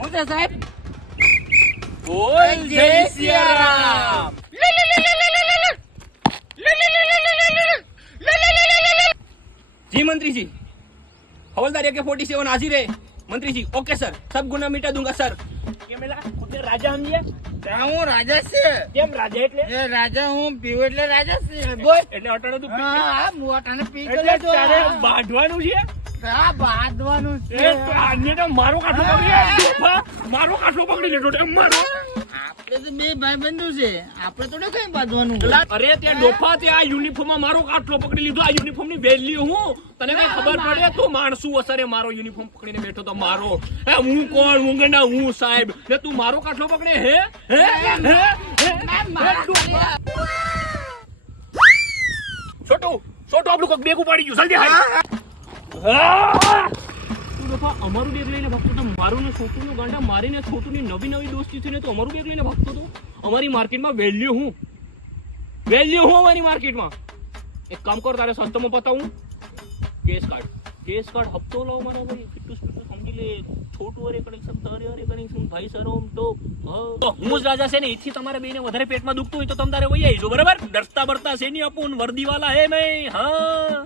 હું છે સાહેબ? બોલ જય સિયારામ. जी मंत्री जी, हवलदार AK-47 हाजिर है. मंत्री जी, ओके सर, सब गुना मिटा दूंगा सर. કેમ એલા ખુદને રાજા સમજે? ત્યાં હું રાજા છે. કેમ રાજા એટલે? એ રાજા હું પીવું એટલે રાજા છે. બોલ. એટલે અટાણે તું હા હા મોટાને પી તો એટલે લેજો. તારે બાંધવાનું છે? હા બાંધવાનું છે. એ તો આને તો મારો કાઠો પકડી લે. ડોફા, મારો કાઠો પકડી લેજો તે મારો. આપણે તો બે ભાઈબંધો છે, આપણે થોડું કઈ બાંધવાનું. અરે ત્યાં ડોફા ત્યાં યુનિફોર્મમાં મારો કાઠો પકડી લીધો. આ યુનિફોર્મ ની વેલ્યુ હું તને કઈ ખબર પડે? તું માણસું અસરે મારો યુનિફોર્મ પકડીને બેઠો તો મારો. હે હું કોણ? ઊંઘના હું સાહેબ ને તું મારો કાઠો પકડે? હે હે છોટું છોટું આપણું કોક બેગ ઉપાડી ગયું. જલ્દી હાલ. તું ડોફા અમારું બેગ લઈને ભાગતો તો. મારું ને છોટું નું ગાંડા મારીને છોટું ની નવી નવી દોસ્તી થઈને તો અમારું બેગ લઈને ભાગતો તો. અમારી માર્કેટમાં વેલ્યુ હું અમારી માર્કેટમાં. એક કામ કર, તારે સસ્તામાં બતાવું. કેસ કાર્ડ હપ્તો લાવ મારા ભાઈ. ફિટ્ટુ સમજી લે. છોટું અરે કનેક્શન તારે અરે કનેક્શન ભાઈ સરોમ તો હું જ રાજા છે ને. એથી તમારે બેને વધારે પેટમાં દુખતું હોય તો તમે તારે વહી આવી જો. બરાબર? ડરતા બરતા છે નહીં. અપૂન વર્દીવાલા હે મેં. હા.